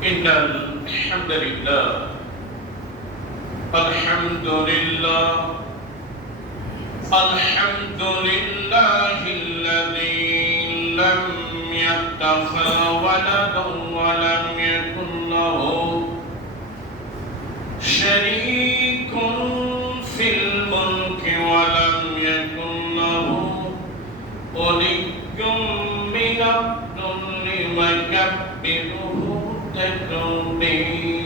إن الحمد لله الحمد لله الحمد لله الذي لم يتخذ ولدا ولم يكن له شريك في الملك ولم يكن له ولي من الذل وكبره تكبيرا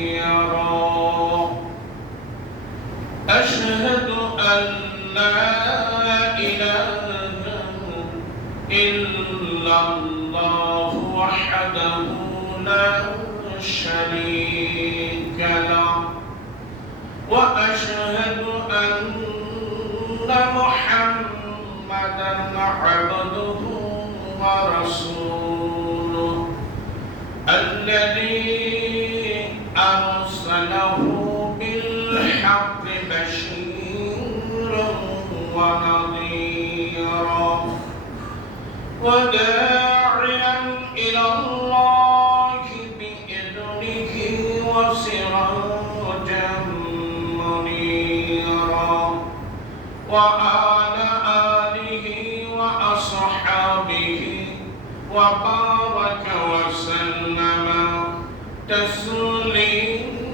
أشهد أن لا إله إلا الله وحده لا شريك له وأشهد أن محمدا عبده ورسوله الذي أرسله بالحق بشيرا ونذيرا وداعيا إلى الله بإذنه وسراجا منيرا وعلى آله وأصحابه وبارك وسلم تسليما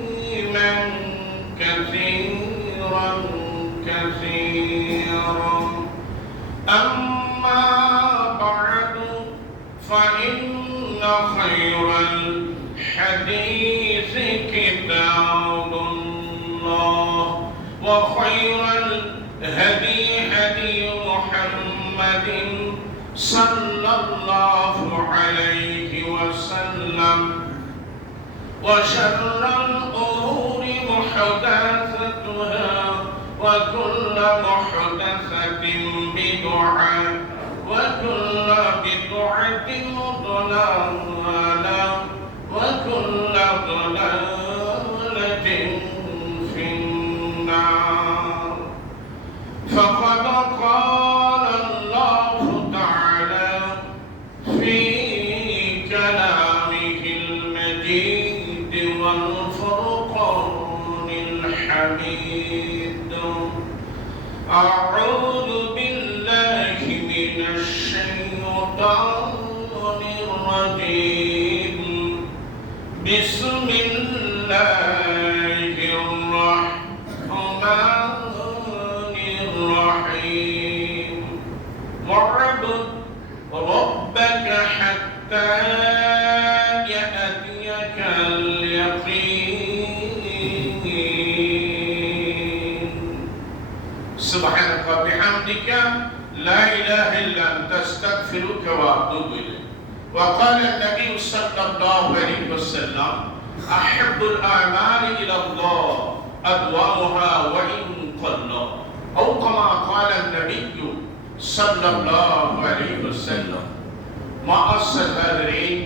كثيرا كثيرا أما بعد فإن خير الحديث كتاب الله وخير الهدي هدي محمد صلى الله عليه وسلم وشر الأمور محدثاتها وكل محدثة بدعة وكل بدعة ضلالة وكل ضلالة في النار فقد قال الله تعالى في كلامه المجيد والفرقان الحميد أعوذ بالله من الشيطان الرجيم بسم الله الرحمن الرحيم واعبد ربك حتى يأتيك اليقين سبحانك وبحمدك لا إله إلا أنت أستغفرك وأتوب إليك وقال النبي صلى الله عليه وسلم أحب الأعمال إلى الله أدومها وإن قل أو كما قال النبي صلى الله عليه وسلم معاشر الحاضرين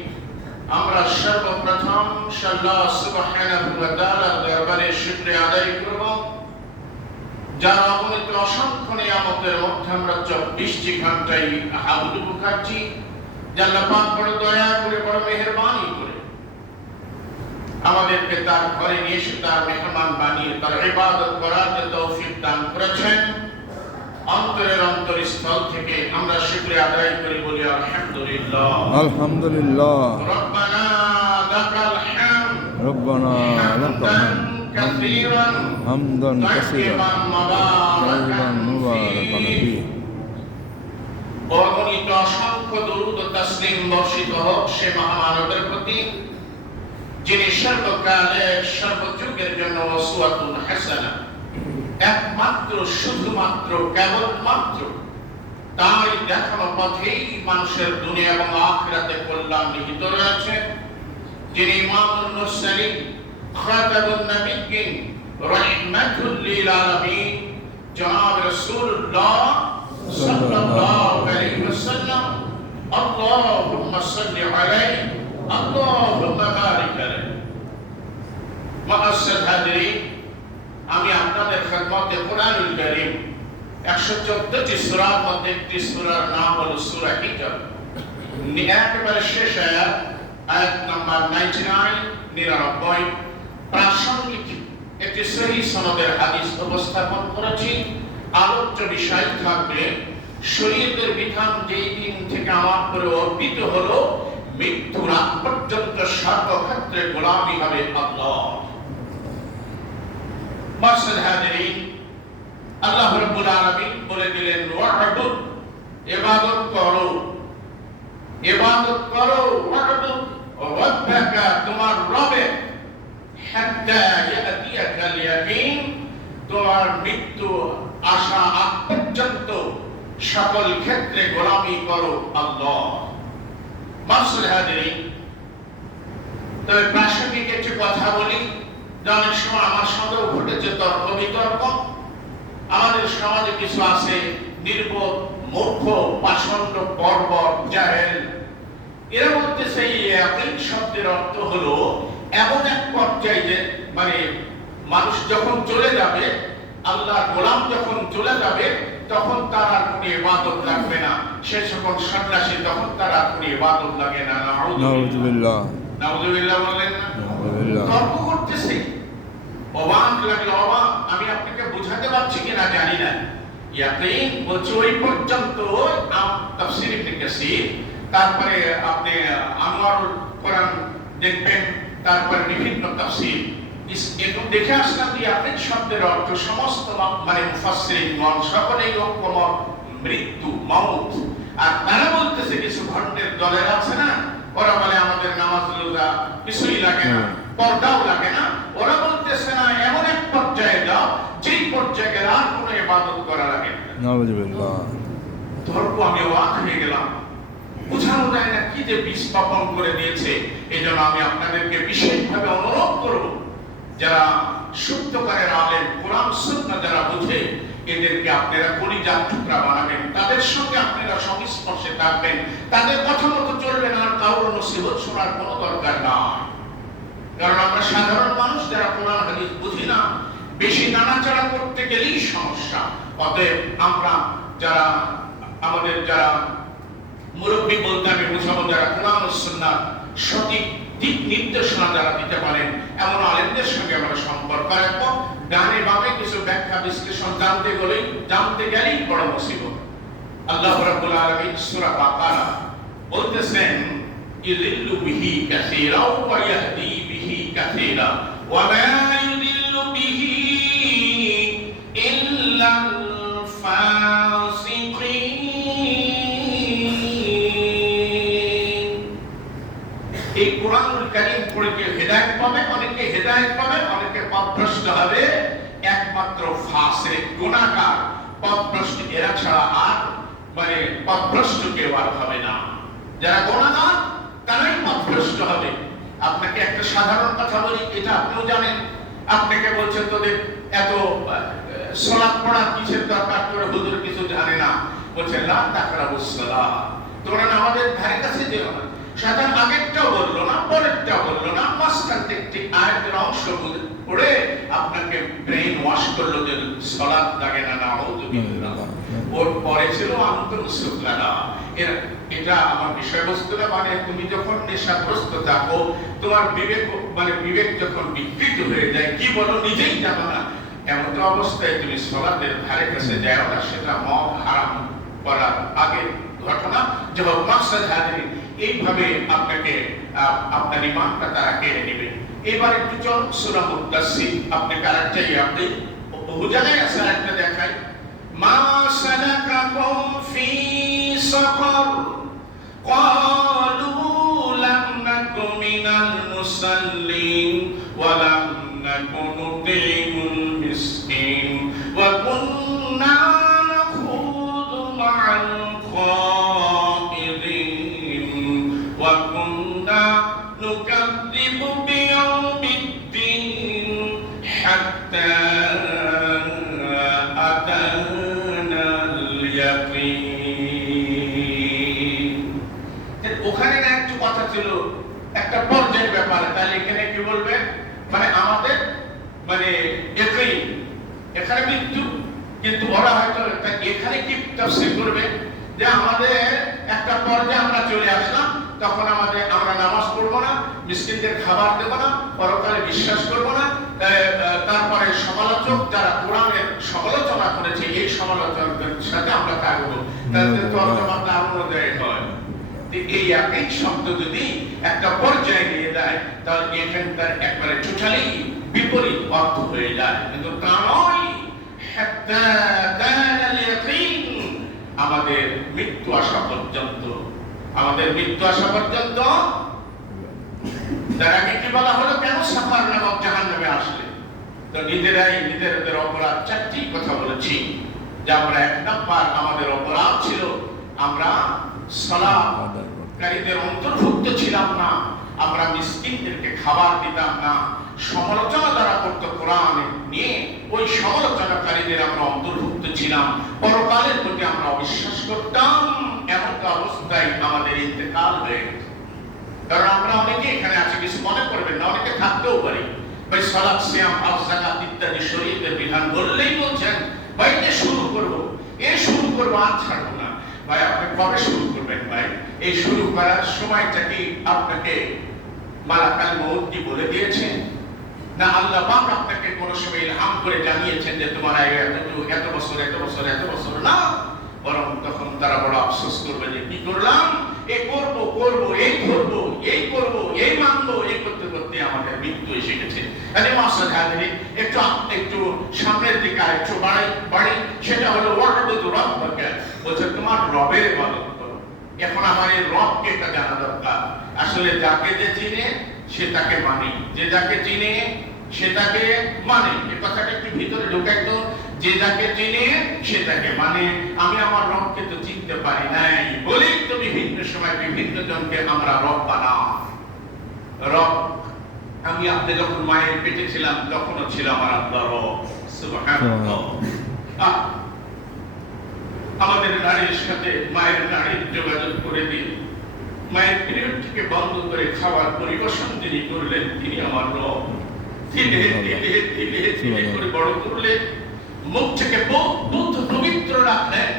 আমরা সর্বপ্রথম আল্লাহ সুবহানাহু ওয়া তাআলার দরবারে শুকরিয়া আদায় করব যার অগণিত অসংখ্য নিয়ামতের মধ্যে আমরা 24টি ঘন্টায় হাবুডুবু খাচ্ছি আল্লাহ পাক বড় দয়া করে বড় মেহেরবানি করে আমাদেরকে তার ঘরে নিয়ে এসে তার মেহমান বানিয়ে তার ইবাদত করার তৌফিক দান করেছেন অন্তরের অন্তরস্থল থেকে আমরা শুকরিয়া আদায় করি বলি আলহামদুলিল্লাহ আলহামদুলিল্লাহ রব্বানা লাকাল হামদ রব্বানা লাকাল হামদ কাসীরান হামদান কাসীরান তাইয়িবান মুবারাকান ফীহি অগণিত অসংখ্য দরুদ ও তাসলিম বর্ষিত হোক সে মহামানবের প্রতি যিনি সর্বকালের সর্বযুগের জন্য উসওয়াতুন হাসানা একমাত্র শুধুমাত্র কেবলমাত্র তাই দেখানো পথেই মানুষের দুনিয়া এবং আখিরাতে কল্যাণ নিহিত রয়েছে যিনি ইমামুল মুরসালিন খাতামুন নবিয়্যিন রাহমাতুল লিল আলামিন জনাব রাসূলুল্লাহ সাল্লাল্লাহু আলাইহি ওয়াসাল্লাম আল্লাহুম্মা সাল্লি আলাইহি আল্লাহুম্মা বারিক আলাইহি মুআসসাস হাদিরিন আমি আপনাদের খেদমতে কোরআনুল কারীম 114টি সূরার মধ্যে একটি সূরার নাম হলো সূরা হিজর একেবারে শেষ আয়াত নাম্বার 99 99 প্রাসঙ্গিক একটি সহিহ সনদের হাদিস উপস্থাপন করেছি। আলোচ্য বিষয় থাকবে শরীয়তের বিধান যেই দিন থেকে আমার উপরে অর্পিত হলো মৃত্যুর আগ পর্যন্ত সর্বক্ষেত্রে গোলামি হবে আল্লাহ। মাসআল হাজিরিন, আল্লাহ রাব্বুল আলামিন বলে দিলেন ওয়া'বুদ, ইবাদত করো, ইবাদত করো, ওয়া'বুদ রাব্বাকা, তোমার রবের, হাত্তা ইয়াতিয়াকাল ইয়াকিন, তোমার মৃত্যু আসা আগ পর্যন্ত সকল ক্ষেত্রে গোলামি করো আল্লাহ। মাসআল হাজিরিন, তবে প্রাসঙ্গিক একটি কথা বলি, অনেক সময় আমার সঙ্গেও ঘটেছে তর্ক বিতর্ক। আমাদের সমাজে কিছু আছে নির্বোধ, মূর্খ, পাষণ্ড, বর্বর, জাহেল। এর মধ্যে সেই ইয়াকিন শব্দের অর্থ হলো এমন এক পর্যায়ে যে মানে মানুষ যখন চলে যাবে, আল্লাহর গোলাম যখন চলে যাবে, তখন তার আর কোনো ইবাদত লাগবে না। সে যখন সন্ন্যাসী, তখন তার আর কোনো ইবাদত লাগে না। নাউযুবিল্লাহ, নাউযুবিল্লাহ বলেন না? নাউযুবিল্লাহ। তর্ক করতেছে, অবাক লাগলো। অবাক আমি আপনাকে বোঝাতে পারছি কিনা জানি না। ইয়াকিন বলছে ওই পর্যন্ত তাফসীর ইবনে কাসীর, তারপরে আপনি আনোয়ারুল কোরআন দেখবেন, তারপরে বিভিন্ন তাফসীর এরকম দেখে আসলাম যে ইয়াকিন শব্দের অর্থ সমস্ত মানে মুফাসসিরিনগণ সকলেই ঐক্যমত মৃত্যু, মাউত। আর তারা বলতেছে কিছু ভণ্ডের দলের আছে না, ওরা বলে আমাদের নামাজ রোজা কিছুই লাগে না, পর্দাও লাগে না। ওরা বলতেছে না, এমন এক পর্যায়ে যাও যেই পর্যায়ে গেলে আর কোনো ইবাদত করা লাগে না। নাউযুবিল্লাহ। তর্ক আমি অবাক হয়ে গেলাম, বোঝানো যায় না কি যে বীজ বপন করে দিয়েছে। এই জন্য আমি আপনাদেরকে বিশেষভাবে অনুরোধ করব, যারা সত্যকারের আলেম, কোরআন সুন্নাহ যারা বুঝে, এদেরকে আপনারা কলিজার টুকরা বানাবেন, তাদের সঙ্গে আপনারা সংস্পর্শে থাকবেন, তাদের কথা মতো চলবেন, আর কারোর নসিহত শোনার কোনো দরকার নাই। কারণ আমরা সাধারণ মানুষ যারা কোরআন হাদিস বুঝি না, বেশি নাড়াচাড়া করতে গেলেই সমস্যা। অতএব আমরা যারা আমাদের যারা মুরব্বী বলতে আমি বুঝাবো, যারা কোরআন ও সুন্নাহ সঠিক দিক নির্দেশনা যারা দিতে পারেন, এমন আলেমদের সঙ্গে আমরা সম্পর্ক রাখবো। ডানে বামে কিছু ব্যাখ্যা বিশ্লেষণ জানতে গেলেই বড় মুসিবত। আল্লাহ রাব্বুল আলামিন সূরা বাকারা বলতেছেন, ইযিল্লু বিহি কাসীরা ওয়া ইয়াহদি বিহি কাসীরা ওয়া মা ইযিল্লু বিহি ইল্লাল ফাসিকিন। এই কোরআনুল কারীম পড়ে কেউ হেদায়েত পাবে, অনেকে হেদায়েত পাবে, অনেকে পথভ্রষ্ট হবে। একমাত্র ফাসিক, গুনাহগার, পথভ্রষ্ট, এরা ছাড়া আর মানে পথভ্রষ্ট কেউ আর হবে না। যারা গুনাহগার তারাই পথভ্রষ্ট হবে। আপনাকে একটা সাধারণ কথা বলি, এটা আপনিও জানেন। আপনাকে বলছে তোদের এত সালাত পড়ার কিসের দরকার, তোরা হুজুর কিছু জানে না। বলছে লা তাকরাবুস সালাহ, তোমরা নামাজের ধারে কাছে যেও না। শয়তান আগেরটাও বললো না, পরেরটাও বললো না, মাঝখান থেকে একটি আয়াতের অংশ পড়ে আপনাকে ব্রেইন ওয়াশ করলো যে সালাত লাগে না। নাউযুবিল্লাহ। ওর পরে ছিল আন্তরসুখলানা। এটা আমার বিষয়বস্তুটা, মানে তুমি যখন নেশাগ্রস্ত থাকো, তোমার বিবেক যখন বিকৃত হয়ে যায়, কি বলো নিজেই জানো না, এমন তো অবস্থায় তুমি সালাতের ধারে কাছে যাও না। সেটা মদ হারাম করার আগের ঘটনা। যখন মাকসাদ হাজিরিন, এইভাবে আপনাকে আপনার ঈমানটা তারা কেড়ে নেবে। এবার একটু চল সূরা মুদাসসির, আপনি কারেক্টটাই আপনি বহু জায়গায় আছে, একটা দেখাই। মা সালাকাকুম ফি সাকার ক্বালু লাম নাকু মিনাল মুসাল্লিন ওয়া লাম নাকু নুতিমুল মিসকিন ওয়া কুন্না নাখুযু মা'আল খাইদিন ওয়া কুন্না নুকাযযিবু বিয়াউমিদ্দিন হাত্তা ওখানে না একটু কথা ছিল একটা পর্যায়ের ব্যাপারে। তাহলে এখানে কি বলবে, মানে আমাদের মানে এখানে মৃত্যু, কিন্তু ওরা হয়তো এখানে কি তাফসীর করবে যে আমাদের একটা পর্যায়ে আমরা চলে আসলাম, তখন আমরা নামাজ পড়বো না, মিসকিনদের খাবার দেব না, পরকালে বিশ্বাস করব না, তারপরে সমালোচক যারা কোরআনের সমালোচনা করেছে এই সমালোচকদের সাথে আমরা থাকবো, তাতে তর্জমা আনন্দদায়ী হয়। এই একই শব্দ যদি একটা পর্যায়ে নিয়ে দেয় তাহলে এখানকার একবারে টোটালি বিপরীত অর্থ হয়ে যায়। কিন্তু তা নয়, হাত্তা কানাল ইয়াকিন, আমাদের মৃত্যু আসা পর্যন্ত, আমাদের মৃত্যু আসা পর্যন্ত। তার আগে কি বলা হলো, কেন সাফার নামক জাহান্নামে আসলে? তো নিজেরাই নিজেদের অপরাধ চারটি কথা বলেছি, যে আমরা এক নাম্বার আমাদের অপরাধ ছিল আমরা সালাতকারীদের অন্তর্ভুক্ত ছিলাম না, আমরা মিসকিনদেরকে খাবার দিতাম না, সমালোচনা যারা করতো কোরআন নিয়ে ওই সমালোচনাকারীদের আমরা অন্তর্ভুক্ত ছিলাম, পরকালের প্রতি আমরা অবিশ্বাস করতাম। এমন অবস্থায় আমাদের ইন্তেকাল হয়ে গেছে। কারণ আমরা অনেকে এখানে আছি, কিছু মনে করবেন না, অনেকে থাকতেও পারি ভাই সালাত সিয়াম হজ যাকাত ইত্যাদি শরীয়তের বিধান বললেই বলছেন ভাই শুরু করবো আর ছাড়বো না। ভাই আপনি কবে শুরু করবেন? ভাই এই শুরু করার সময়টা কি আপনাকে মালাকাল মউত কি বলে দিয়েছেন? না আল্লাহ পাক আপনাকে কোন সময় ইলহাম করে জানিয়েছেন যে তোমার এত বছর না? বরং তখন তারা বড় আফসোস করবে যে কি করলাম, এই করব এই মানবো, এই করতে করতে আমাদের মৃত্যু এসে গেছে। একটু সামনের দিকে আরেকটু বাড়ি, সেটা হলো ওয়াহবুদু রাব্বাকা, বলছে তোমার রবের ইবাদত করো। এখন আমার এই রবকে এটা জানা দরকার। আসলে যাকে যে চিনে সে তাকে মানে, যে যাকে চিনে সে তাকে মানে। এই কথাটা একটু ভিতরে ঢোকাই তো, যে যাকে চিনে সে তাকে মানে। আমি আমার রবকে তো চিনতে পারি নাই বলি তো বিভিন্ন সময় বিভিন্ন জনকে আমরা রব বানাই। রব আমি আপনি যখন মায়ের পেটে ছিলাম তখনও ছিল আমার আল্লাহ রব। সুবহানাল্লাহ। আমাদের নারীর সাথে মায়ের নারীর যোগাযোগ করে দিয়ে মায়ের পিরিয়ড থেকে বন্ধ করে খাবার পরিবেশন যিনি করলেন তিনি আমার রব। ধীরে করে বড় করলেন, মুখ থেকে বুদ্ধ পবিত্র রাখলেন,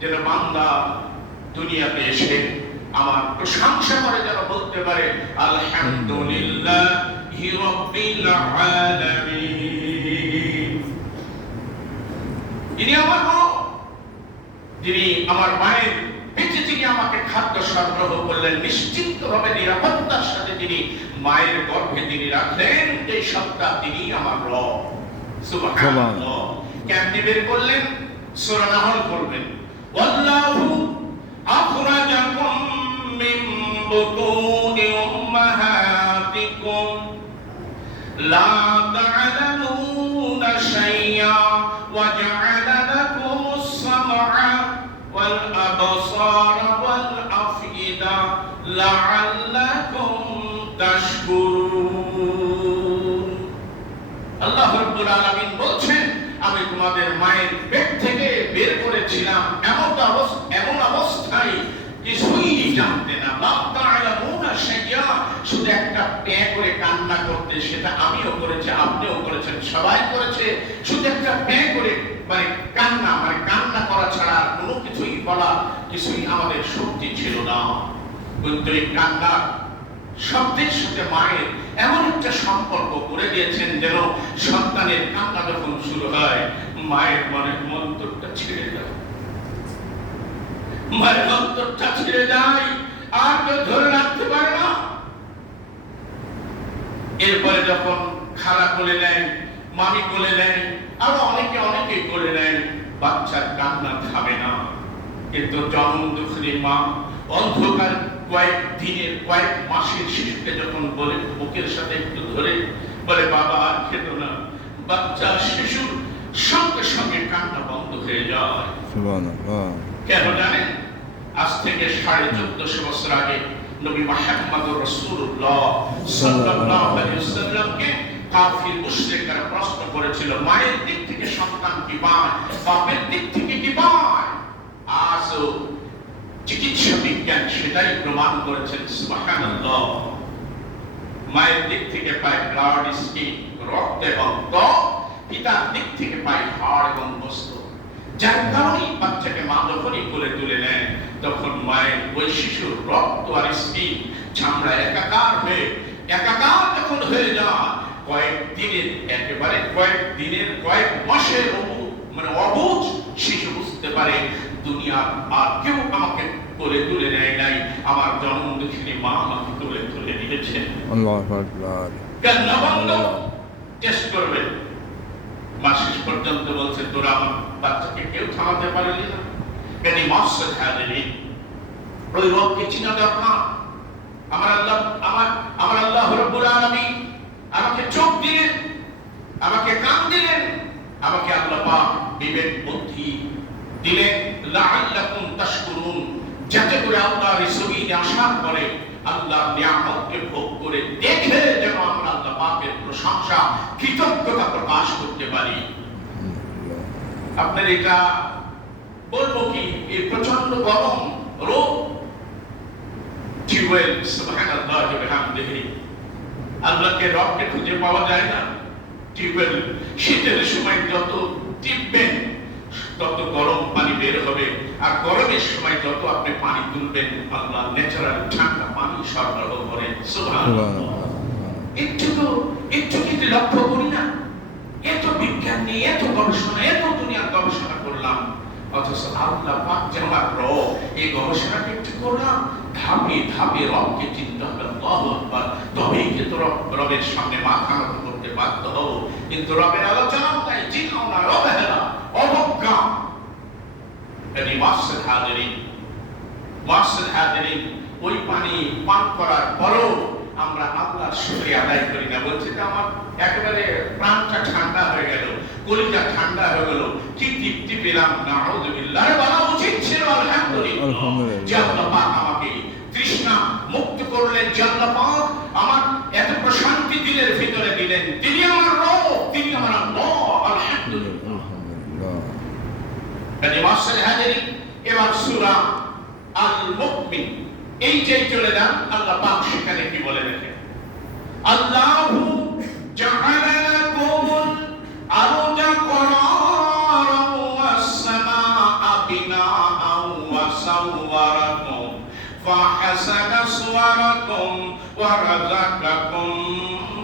যেন বান্দা দুনিয়াতে এসে আমার প্রশংসা করে যেন বলতে পারে আলহামদুলিল্লাহি রাব্বিল আলামিন। যিনি আমার রব, যিনি আমার মায়ের পেটে থেকে আমাকে খাদ্য সরবরাহ করলেন, নিশ্চিতভাবে নিরাপত্তার সাথে যিনি মায়ের গর্ভে যিনি রাখলেন, এই সত্তা তিনি আমার রব। সুবহানাল্লাহ। কেমনে বের করলেন? সূরা নাহল পড়বেন, ওয়াল্লাহু আখরাজাকুম মিন বুতুনি উম্মাহাতিকুম লা তা'লামুনা শাইআ ওয়া জা'আলা লাকুমুস সামআ ওয়াল আবসারা ওয়াল আফইদা লা'আল্লাকুম তাশকুরুন। আল্লাহ রাব্বুল আলামিন বলছেন, আমি তোমাদের মায়ের পেট থেকে বের করেছিলাম এমন অবস্থায় কিছুই জানতে না, লা তা'লামুনা শাইআ, শুধু একটা প্যাঁ করে কান্না করতে, সেটা আমিও করেছি, আপনিও করেছেন, সবাই করেছে। শুধু একটা প্যাঁ করে কান্না করা ছাড়া কোনো কিছুই বলা কিছুই আমাদের শক্তি ছিল না। কিন্তু এই কান্নার শব্দের সাথে মায়ের এমন একটা সম্পর্ক করে দিয়েছেন যেন সন্তানের কান্না যখন শুরু হয় মায়ের মনে অন্তরটা ছিঁড়ে যায়, মায়ের অন্তরটা ছিঁড়ে যায়, আর কেউ ধরে রাখতে পারে না। এরপরে যখন খালা কোলে নেয়, মামি কোলে নেয়, আরো অনেকে কোলে নেয়, বাচ্চার কান্না থামে না। কিন্তু জন্ম দুঃখী মা অন্ধকার কয়েক মাসের শিশুকে যখন বলে বুকের সাথে একটু ধরে বলে বাবা আর খেত না, বাচ্চা শিশুর সঙ্গে সঙ্গে কান্না বন্ধ হয়ে যায়। কেন জানেন? আজ থেকে 1450 বছর আগে নবী মুহাম্মদুর রাসূলুল্লাহ সাল্লাল্লাহু আলাইহি ওয়াসাল্লামকে কাফির মুশরিকরা প্রশ্ন করেছিল, মায়ের দিক থেকে সন্তান কি পায়, বাপের দিক থেকে কি পায়? আজও চিকিৎসা বিজ্ঞান সেটাই প্রমাণ করেছেন। সুবহানাল্লাহ। মায়ের দিক থেকে পায় ব্লাড, স্কিন, রক্ত এবং ত্বক, পিতার দিক থেকে পায় হাড় এবং বস্তু। যার কারণে বাচ্চাকে মা যখনই কোলে তুলে নেয় তখন মায়ের ওই শিশুর রক্ত আর স্কিন চামড়া একাকার হয়ে একাকার যখন হয়ে যায়, কয়েক মাসের অবুঝ শিশু বুঝতে পারে দুনিয়ার আর কেউ আমাকে কোলে তুলে নেয় নাই, আমার জন্ম দুঃখিনী মা আমাকে কোলে তুলে নিয়েছে। আল্লাহু আকবার। কান্না বন্ধ, টেস্ট করবে। মা শেষ পর্যন্ত বলছে, তোরা আমার বাচ্চাকে কেউ থামাতে পারলি না। কেন মাসুদ হাজিরি, ওই রবকে চিনা দরকার। আমার আল্লাহ রাব্বুল আলামিন আমাকে চোখ দিলেন, আমাকে কান দিলেন, আমাকে আল্লাহ পাক বিবেক বুদ্ধি দিলেন, লাআল্লাকুম তাশকুরুন, যাতে করে আল্লাহর জমিনে আসার পরে আল্লাহর নিয়ামতকে ভোগ করে দেখে যেন আমরা আল্লাহ পাকের প্রশংসা কৃতজ্ঞতা প্রকাশ করতে পারি। আপনার এটা বলবো কি, এই প্রচন্ড গরম রোদ, টিউবওয়েল সুবহানাল্লাহ ওয়া বিহামদিহি, আল্লাহকে রবকে খুঁজে পাওয়া যায় না। টিউবওয়েল শীতের সময় যত টিপবেন তত গরম পানি বের হবে, আর গরমের সময় যত আপনি পানি তুলবেন আল্লাহ ন্যাচারাল ঠান্ডা পানি সরবরাহ করেন। সুবহানাল্লাহ। একটু কিন্তু লক্ষ্য করি না, এত বিজ্ঞান নিয়ে এত গবেষণা, এত দুনিয়ার গবেষণা করলাম, অথচ আল্লাহ পাক যে আমার রব, এই গবেষণাকে একটু করলাম, ধাপে ধাপে রবকে চিনতে হবে। আল্লাহু আকবার। তবেই কিন্তু রবের সামনে মাথা নত করতে বাধ্য হব। কিন্তু রবের আলোচনাও নাই, চিনাও না, অবহেলা, অবজ্ঞা। এই মাসুদ হাজিরিন, ওই পানি পান করার পরও আমরা আল্লাহর শুকরিয়া আদায় করি না। বলছি যে আমার একেবারে প্রাণটা ঠান্ডা হয়ে গেল, কলিজা ঠান্ডা হয়ে গেল, কি তৃপ্তি পেলাম। নাউযুবিল্লাহ, বলা উচিত ছিল আলহামদুলিল্লাহ যে আল্লাহ পাক আমাকে তৃষ্ণা মুক্ত করলেন, যে আল্লাহ পাক আমার এত প্রশান্তি দিলের ভিতরে দিলেন। তিনি আমার রব, তিনি আমার আল্লাহ। আলহামদুলিল্লাহ। মাসুদ হাজিরিন, এবার সূরা আল মুমিন এই যে চলে যান, আল্লাহ পাক সেখানে কি বলে দেখেন, আল্লাহু জাআলা লাকুমুল আরদা করারান ওয়াস সামাআ বিনাআন ওয়া সাওয়ারাকুম ফাহাসানা সুওয়ারাকুম ওয়া রাযাকাকুম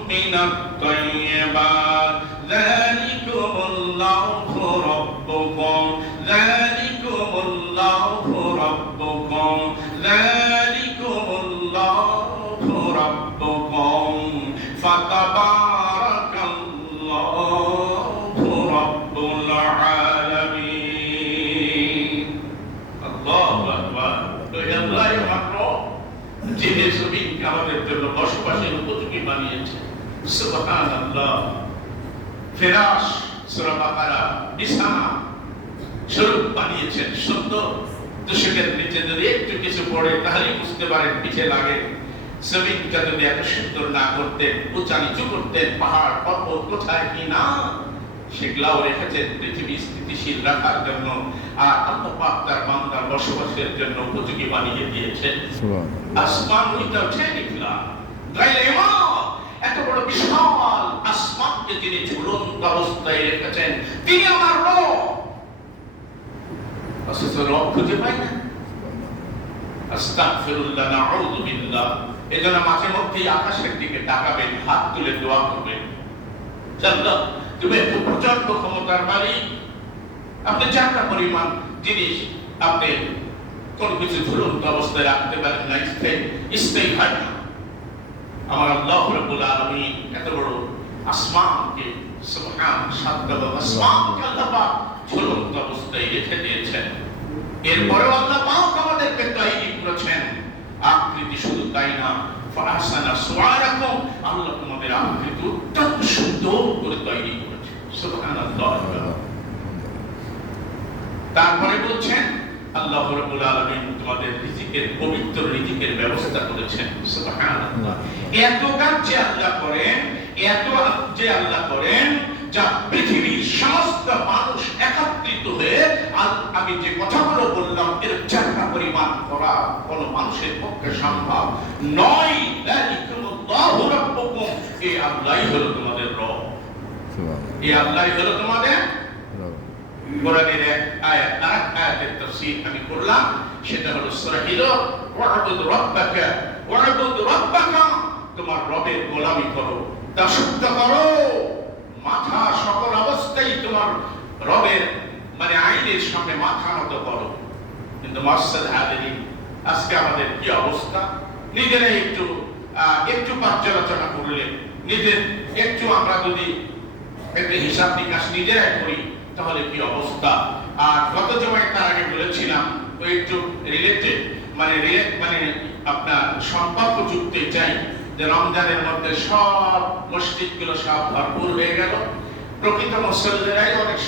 মিনাত তাইয়্যিবাত যালিকুমুল্লাহু রাব্বুকুম যালিকুমুল্লাহু রাব্বুকুম যালিকুমুল্লাহু রাব্বুকুম ফাতাবারাকাল্লাহু রাব্বুল আলামিন। আল্লাহু আকবার। তো আল্লাহই মাত্র যিনি জমিনকে আমাদের জন্য বসবাসের উপযোগী বানিয়েছেন। সুবহানাল্লাহ। ফিরাশ, সূরা বাকারা, বিছানা স্বরূপ বানিয়েছেন সুন্দর। দর্শকের নিচে যদি একটু কিছু পড়ে তাহলে বুঝতে পারেন পিঠে লাগে। জমিনটা যদি এত সুন্দর না করতেন, উঁচা নিচু করতেন, পাহাড় পর্বত কোথায় কি না, সেগুলাও রেখেছেন পৃথিবী স্থিতিশীল রাখার জন্য, আর আল্লাহ পাক তার বান্দার বসবাসের জন্য উপযোগী বানিয়ে দিয়েছেন। আসমান উইদাউট এনি ক্লাউড, গায়রে ইমাম, এত বড় বিশাল আসমানকে যিনি ঝুলন্ত অবস্থায় রেখেছেন, তিনি আমার রব। অথচ রব খুঁজে পাই না। আস্তাগফিরুল্লাহ, নাউযু বিল্লাহ। এজন্য মাঝে মধ্যেই আকাশের দিকে তাকাবেন, হাত তুলে দোয়া করবেন, আল্লাহ তুমি এত প্রচন্ড ক্ষমতার মালিক, আপনি চারটা পরিমাণ জিনিস আপনি কোন কিছু ঝুলন্ত অবস্থায় রাখতে পারেন না, স্থায়ী হয় না। আমার আল্লাহ রাব্বুল আলামিন এত বড় আসমানকে, সুবহান, সাতটা আসমানকে আল্লাহ পাক ঝুলন্ত অবস্থায় রেখে দিয়েছেন। এরপরেও আল্লাহ পাক আমাদেরকে তৈরি করেছেন। আকৃতি শুধু তাই না, ফাহসানা সুওয়ারাকুম, আল্লাহ তোমাদের আকৃতি অত্যন্ত সুন্দর করে তৈরি করেছেন। সুবহানাল্লাহ। তারপরে বলছেন আল্লাহ রাব্বুল আলামিন তোমাদের রিজিকের, পবিত্র রিজিকের ব্যবস্থা করেছেন। সুবহানাল্লাহ। এত কাজ যে আল্লাহ করেন, এত যে আল্লাহ করেন, যা পৃথিবীর সমস্ত মানুষ একত্রিত হয়ে আমি যে কথাগুলো বললাম এর চারটা পরিমাণ করা কোন মানুষের পক্ষে সম্ভব নয়। যালিকুমুল্লাহু রাব্বুকুম, এই আল্লাহই হলো তোমাদের রব, এই আল্লাহই হলো তোমাদের রব। কোরআনের এক আয়াত, আর আয়াতের তাফসীর আমি করলাম, সেটা হলো সূরা হিজর, ওয়া'বুদ রাব্বাকা তোমার রবের গোলামি করো, দাসত্ব করো, মাথা সকল অবস্থায় তোমার রবের আইনের সামনে মাথা নত করো। কিন্তু মাসআদ হাদিরিন, আজকে আমাদের কি অবস্থা? নিজেরাই একটু পর্যালোচনা করলে, নিজের একটু আমরা যদি একটা হিসাব নিকাশ নিজেরাই করি তাহলে কি অবস্থা। আর গত জমায় তার আগে বলেছিলাম ওই একটু রিলেটেড আপনার সম্পর্ক যুক্তে চাই যে রমজানের মধ্যে সব মসজিদগুলো সব ভরপুর হয়ে গেল। প্রকৃত মুসল্লিরাই অনেক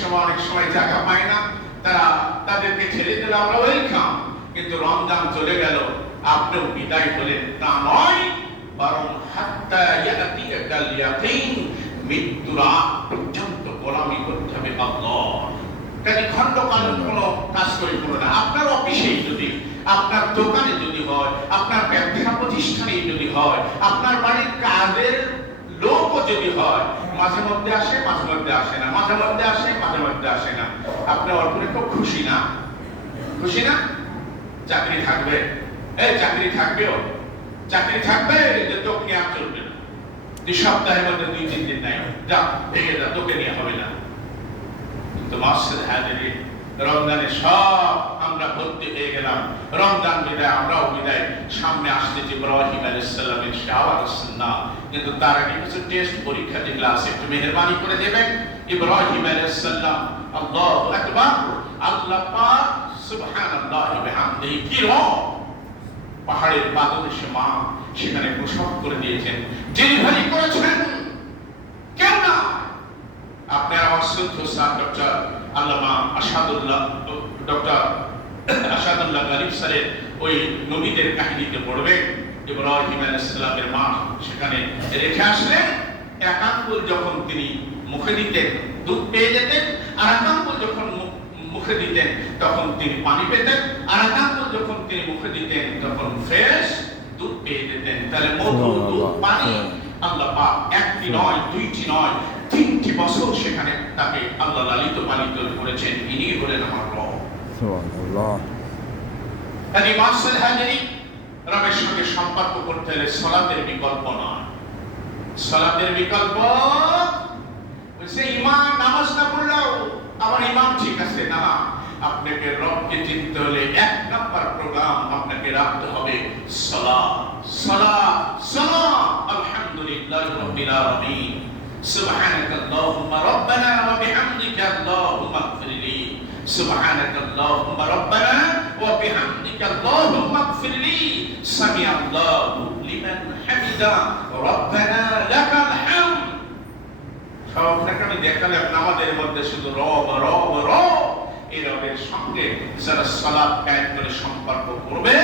সময় জায়গা পায় না, তাদেরকে ছেড়ে দিলে আমরা ওয়েলকাম। কিন্তু রমজান চলে গেল, আপনিও বিদায় হলেন তা নয়, বরং হাত্তা ইয়াতিয়াকাল ইয়াকিন, মৃত্যুর আগ পর্যন্ত গোলামি করতে হবে আল্লাহ। কাজে খণ্ডকালীন কোনো কাজ করে করো না। আপনার অফিসেই যদি, আপনার দোকানে যদি হয়, আপনার ব্যবসা প্রতিষ্ঠানে যদি হয়, আপনার বাড়ির কাজের লোকও যদি হয়, মাঝে মধ্যে আসে, মাঝে মধ্যে আসে না, মাঝে মধ্যে আসে, মাঝে মধ্যে আসে না, আপনি অল্প খুব খুশি না? খুশি না? চাকরি থাকবে, এই চাকরি থাকবেও, চাকরি থাকবে যে তোকে নিয়ে আর চলবে না, 2 সপ্তাহের মধ্যে 2-3 দিন নাই, যা ভেঙে যা, তোকে নিয়ে হবে না। কিন্তু মাসআদ হাদিরিন, রমজানে সব আমরা ভর্তি হয়ে গেলাম। রমজান বিদায়, আমরাও বিদায়। সামনে আসছে ইব্রাহিম আলাইহিস সালামের শাওয়ার সুন্নাহ। কিন্তু তার আগে কিছু টেস্ট পরীক্ষা যেগুলো আছে একটু মেহেরবানি করে দেবেন। ইব্রাহিম আলাইহিস সালাম, আল্লাহু আকবার, আল্লাহ পাক সুবহানাল্লাহি ওয়া বিহামদিহি, কি রব! পাহাড়ের পাদদেশে মা সেখানে প্রসব করে দিয়েছেন, ডেলিভারি করেছেন। কেন না? আপনার আমার শ্রদ্ধ স্যার ডক্টর আল্লামা ডক্টর আসাদুল্লাহ গালিব স্যারের ওই নবীদের কাহিনীতে পড়বেন। ইব্রাহিম আলাইহিস সালামের মা সেখানে রেখে আসলেন। এক আঙ্গুল যখন তিনি মুখে দিতেন দুধ পেয়ে যেতেন, আর এক আঙ্গুল যখন মুখে দিতেন তখন তিনি পানি পেতেন, আর এক আঙ্গুল যখন তিনি মুখে দিতেন তখন ফ্রেশ দুধ পেয়ে যেতেন। তাহলে মধু, দুধ, পানি, আল্লাহ পাক একটি নয়, দুইটি নয়, 3টি বছর সেখানে তাকে আল্লাহ লালিত পালিত করেছেন। ইনি হলেন আমার রব। সুবহানাল্লাহ। তাই মাসআদ হাদিরিন, রবের সঙ্গে সম্পর্ক করতে হলে সালাতের বিকল্প নয়। সালাতের বিকল্প সে ইমান, নামাজ না পড়লেও আমার ইমান ঠিক আছে না। আপনাকে রবকে চিনতে হলে 1 নাম্বার প্রোগ্রাম আপনাকে রাখতে হবে সালাত, সালাত, সালাত। আলহামদুলিল্লাহি রাব্বিল আলামিন, সুবহানাকাল্লাহুম্মা রাব্বানা ওয়া বিহামদিকা আল্লাহুম্মা ইগফিরলি, সুবহানাকাল্লাহুম্মা রাব্বানা ওয়া বিহামদিকা আল্লাহুম্মা ইগফিরলি, সামিআল্লাহু লিমান হামিদা, রাব্বানা লাকাল হামদ। সবটাকে আমি দেখালাম আমাদের মধ্যে শুধু রব রব রব। এই রবের সঙ্গে যারা সালাত কায়েম করে সম্পর্ক করবে,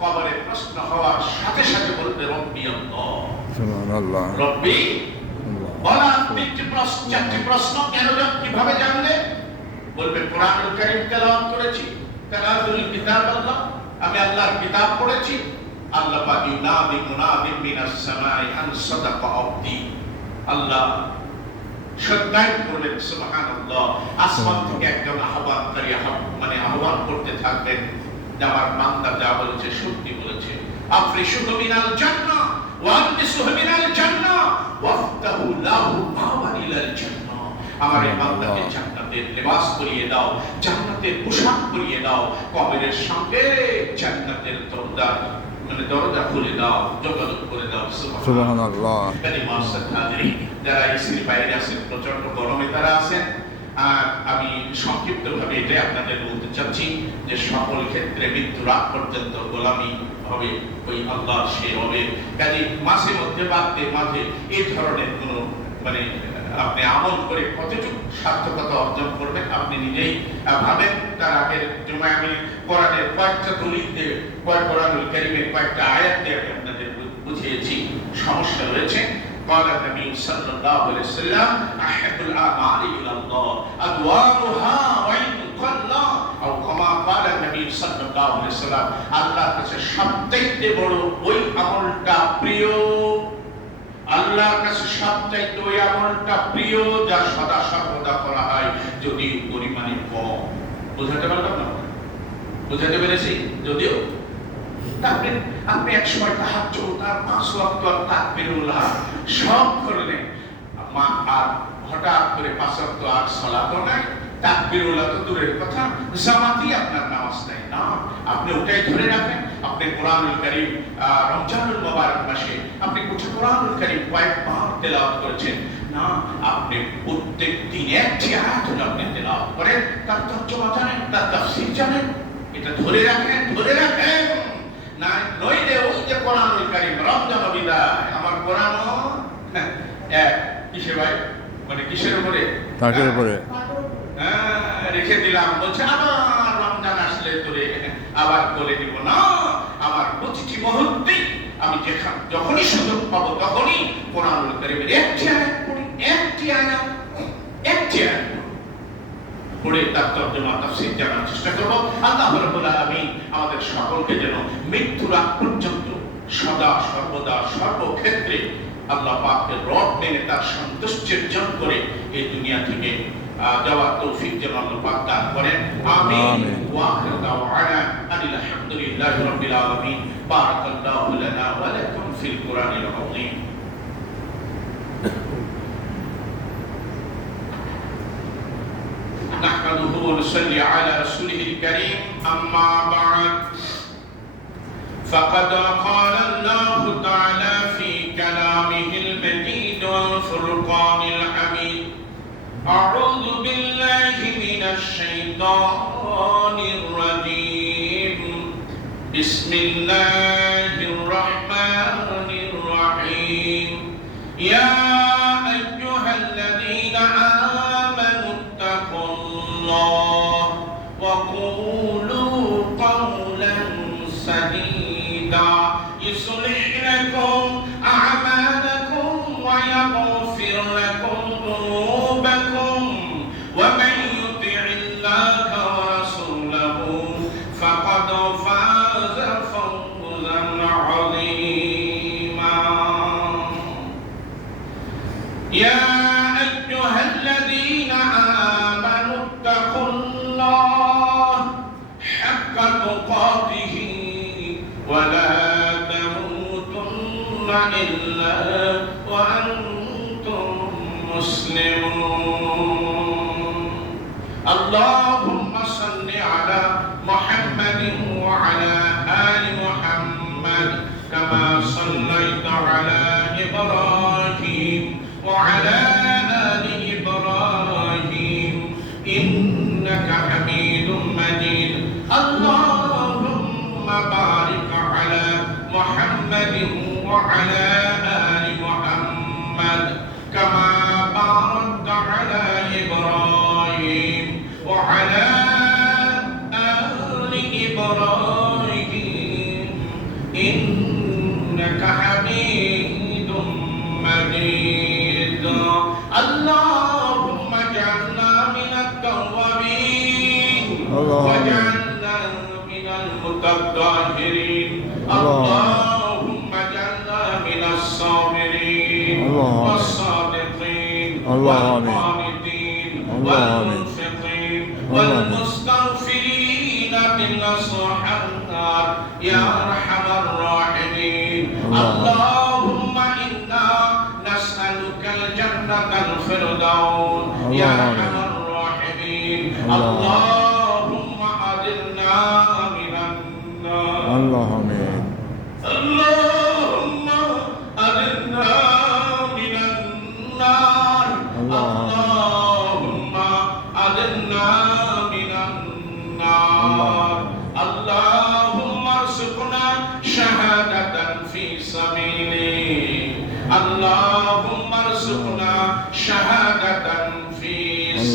কবরে প্রশ্ন হওয়ার সাথে সাথে বলবে রব্বি আল্লাহ, সুবহানাল্লাহ, রব্বি। বলা 4টি প্রশ্ন কেন, কিভাবে জানলে? বলবে কোরআনুল কারীম তেলাওয়াত করেছি, তানাজুল কিতাব আল্লাহ, আমি আল্লাহর কিতাব পড়েছি। আল্লাহ পাক ইউনাদি মুনাদিম মিনাস সামাই আন সাদাকা আবদি, আল্লাহ সত্যায়ন করবেন সুবহানাল্লাহ। আসমান থেকে একজন আহ্বানকারী আহ্বান করতে থাকবেন যে আমার বান্দা যা বলেছে সত্যি বলেছে। আফরিশুহু মিনাল জান্নাহ ওয়া আনবিসুহু মিনাল জান্নাহ ওয়াফতাহু লাহু মাওয়ারিলাল জান্নাহ, আমার এই বান্দাকে জান্নাতের লিবাস পরিয়ে দাও, জান্নাতের পোশাক পরিয়ে দাও, কবরের সঙ্গে জান্নাতের দরজা খুলে দাও, যোগাযোগ করে দাও। সুবহানাল্লাহ। মাসআদ হাদিরিন, যারা এসির বাইরে আছেন, প্রচন্ড গরমে তারা আছেন, আর আমি সংক্ষিপ্তভাবে এটাই আপনাদের বলতে চাচ্ছি যে সকল ক্ষেত্রে মৃত্যুর আগ পর্যন্ত গোলামি হবে ওই আল্লাহ, সে রবের। কাজে মাঝে মধ্যে মাঝে এই ধরনের কোনো আপনি আমল করে কতটুকু সার্থকতা অর্জন করবেন আপনি নিজেই ভাবেন। তার আগের জমায় আমি কোরআনের কয়েকটা দলিল দিয়ে, কোরআনুল কারীমের কয়েকটা আয়াত দিয়ে আপনাদের বুঝিয়েছি। সমস্যা রয়েছে। قال النبي صلى الله عليه وسلم احب الاعمال الى الله ادومها وان قل او كما قال النبي صلى الله عليه وسلم, আল্লাহর কাছে সবচেয়ে বড় ওই আমলটা প্রিয়, আল্লাহর কাছে সবচেয়ে ওই আমলটা প্রিয় যা সদা সর্বদা করা হয়, যদিও পরিমাণে কম। বুঝাতে পারলাম না? বুঝাতে পেরেছি? যদিও আপনি এক সময় তাহাজ্জুদ আর 5 ওয়াক্ত আর তাকবীরুল্লাহ সব করলেন, আর হঠাৎ করে 5 ওয়াক্ত আর সালাতও নাই, তাকবীরুল্লাহ তো দূরের কথা, জামাতি আপনার নামাজ নাই। না, আপনি ওটাই ধরে রাখেন। আপনি কোরআনুল কারীম রমজানুল মুবারক মাসে আপনি কোরআনুল কারীম কয়েকবার তেলাওয়াত করেছেন। না, আপনি প্রত্যেক দিন একটি আয়াত আপনি তেলাওয়াত করেন, তার তর্জমা জানেন, তার তাফসীর জানেন, এটা ধরে রাখেন, ধরে রাখেন। না নইলে ওই যে কোরআনুল কারীম রমজান বিদায়, আমার কোরআনও কিসে ভাই, মানে কিসের উপরে, তাকের উপরে রেখে দিলাম, বলছে আবার রমজান আসলে তোরে আবার বলে দিব। না, আমার প্রতিটি মুহূর্তে আমি যখনই সুযোগ পাবো তখনই কোরআনুল কারীমের একটি আয়াত পড়ি, একটি আয়াত পড়ে তার তর্জমা তাফসীর জানার চেষ্টা করব। আল্লাহ রাব্বুল আলামিন আমাদের সকলকে যেন মৃত্যুর আগ পর্যন্ত সদা সর্বদা সর্বক্ষেত্রে আল্লাহ পাকের রব মেনে তার সন্তুষ্টি অর্জন করে এই দুনিয়া থেকে যাওয়ার তৌফিক যেন আল্লাহ পাক দান করেন। আমিন। ওয়া আখিরু দাওয়ানা আলহামদুলিল্লাহি রাব্বিল আলামিন। বারাকাল্লাহু লানা ওয়া লাকুম ফিল কুরআনিল আযীম। نحمده ونصلي على رسوله الكريم. أما بعد، فقد قال الله تعالى في كلامه المجيد والفرقان الحميد: أعوذ بالله من الشيطان الرجيم. بسم الله الرحمن الرحيم. يا أيها الذين آمنوا اتقوا الله وقولوا قولا سديدا يصلح لكم أعمالكم ويغفر لكم ذنوبكم ومن يطع الله ورسوله فقد فاز فوزا عظيما. يا أيها الذين آمنوا اتقوا الله حق تقاته ولا تموتن إلا وأنتم مسلمون. اللهم صل على محمد وعلى آل محمد كما صليت على إبراهيم وعلى آل إبراهيم إنك حميد مجيد. اللهم بارك على محمد وعلى آل محمد كما باركت على إبراهيم وعلى آل إبراهيم إنك حميد مجيد. اللهم اجعلنا من التوابين واجعلنا من المتطهرين. اللهم اجعلنا من الصابرين والصادقين والقانتين والمنفقين والمستغفرين بالأسحار يا أرحم الراحمين. اللهم إنا نسألك الجنة الفردوس يا أرحم الراحمين. اللهم أجرنا من النار. اللهم أجرنا من النار. اللهم أجرنا من النار. اللهم ارزقنا شهادة في سبيلك. اللهم ارزقنا شهادة في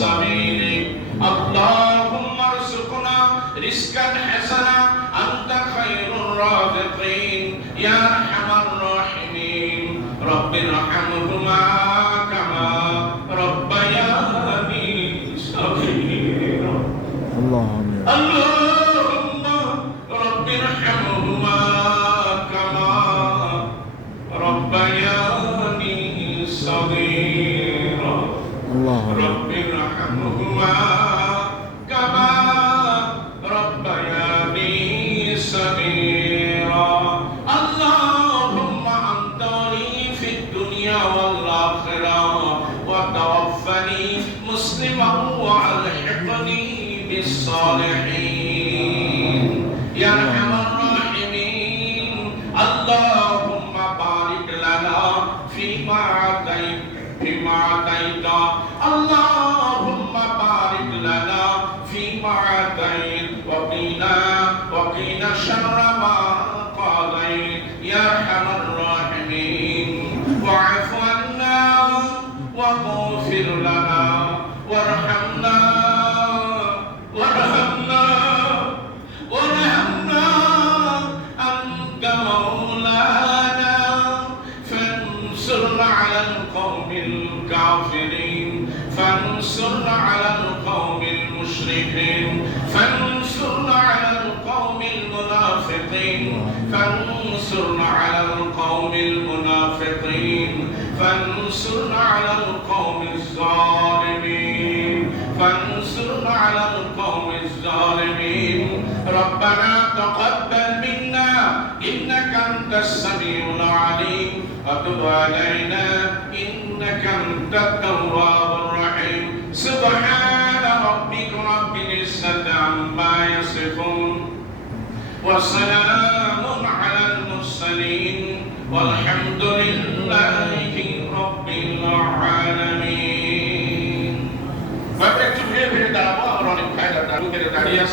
سبيلك. اللهم ارزقنا رزقا حسنا أنت خير الرازقين يا أرحم الراحمين. رب ارحمهما كما ربياني صغيرا. اللهم رب ارحمهما كما ربياني صغيرا. رب ارحمهما كما ربياني صغيرا. الصالحين يا أرحم الراحمين اللهم بارك لنا فيما أعطيت اللهم بارك لنا فيما أعطيت وقنا شر ما قضيت يا أرحم الراحمين واعف عنا واغفر لنا وارحمنا أنت مولانا فانصرنا على القوم الكافرين فانصرنا على القوم المشركين فانصرنا على القوم المنافقين فانصرنا على القوم المنافقين فانصرنا على القوم الظالمين فانصرنا على القوم الظالمين ربنا تقبل منا إنك أنت السميع العليم وتب علينا إنك أنت التواب الرحيم سبحان ربك رب العزة عما يصفون وسلام على المرسلين والحمد لله